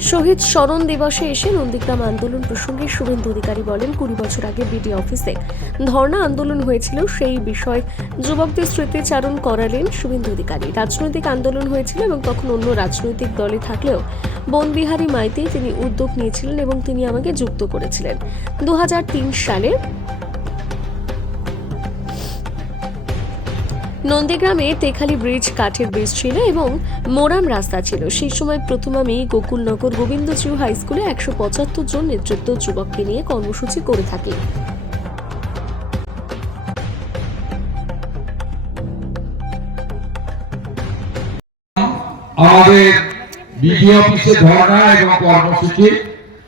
শহীদ স্মরণ দিবসে এসে নন্দীগ্রাম আন্দোলন প্রসঙ্গে শুভেন্দু অধিকারী বলেন, কুড়ি বছর আগে বিডি অফিসে ধর্ণা আন্দোলন হয়েছিল। সেই বিষয় যুবকদের স্মৃতিচারণ করালেন শুভেন্দু অধিকারী। রাজনৈতিক আন্দোলন হয়েছিল এবং তখন অন্য রাজনৈতিক দলে থাকলেও বনবিহারী মাইতি তিনি উদ্যোগ নিয়েছিলেন এবং তিনি আমাকে যুক্ত করেছিলেন। দু হাজার তিন সালে নন্দীগ্রামে তেখালি ব্রিজ, কাঠের ব্রিজ ছিল এবং মোরাম রাস্তা ছিল। সেই সময় প্রথম আমি গোকুলনগর গোবিন্দজিউ হাই স্কুলে একশো পঁচাত্তর জন নেতৃত্ব যুবককে নিয়ে কর্মসূচি করে থাকি। আমাদের বিডিও অফিসে ধর্ণা এবং কর্মসূচি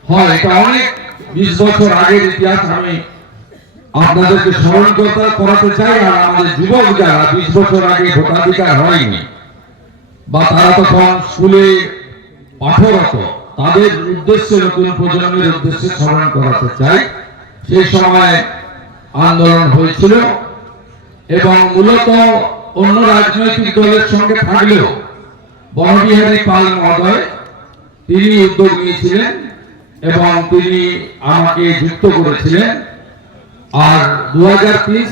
হয়। এটা অনেক বিশ বছর আগের ইতিহাস, আমি আপনাদেরকে স্মরণ করতে করাতে চাই, আর আমাদের যুবক যারা বিশ বছর আগে ভোটাধিকার হয়নি, বা তারা তখন স্কুলে পাঠরত, তাদের উদ্দেশ্যে নতুন প্রজন্মের উদ্দেশ্যে স্মরণ করাতে চাই। সেই সময় আন্দোলন হয়েছিল এবং মূলত অন্য রাজনৈতিক দলের সঙ্গে থাকলেও বনবিহারী পাল মহোদয়, তিনি উদ্যোগ নিয়েছিলেন এবং তিনি আমাকে যুক্ত করেছিলেন। আর দু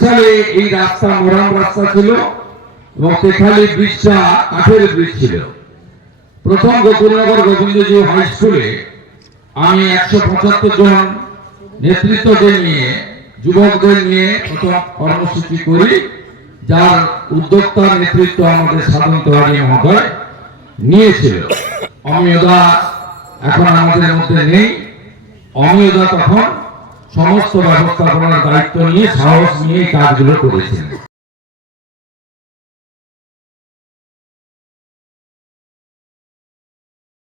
সালে এই রাস্তা, মোরাম রাস্তা ছিল এবং তেখালি ব্রিজটা কাঠের ব্রিজ ছিল। প্রথম গোকুলনগর গোবিন্দজি হাই স্কুলে আমি একশো পঁচাত্তর জন নেতৃত্বদের নিয়ে, যুবকদের নিয়ে প্রথম কর্মসূচি করি, যার উদ্যোক্তা নেতৃত্ব আমাদের সাধন তেওয়ারি মহোদয় নিয়েছিল। অমিয়দা এখন আমাদের মধ্যে নেই। অমিয়দা তখন সমস্ত ব্যবস্থাপনার দায়িত্ব নিয়ে সাহস নিয়ে কাজগুলো করেছিলেন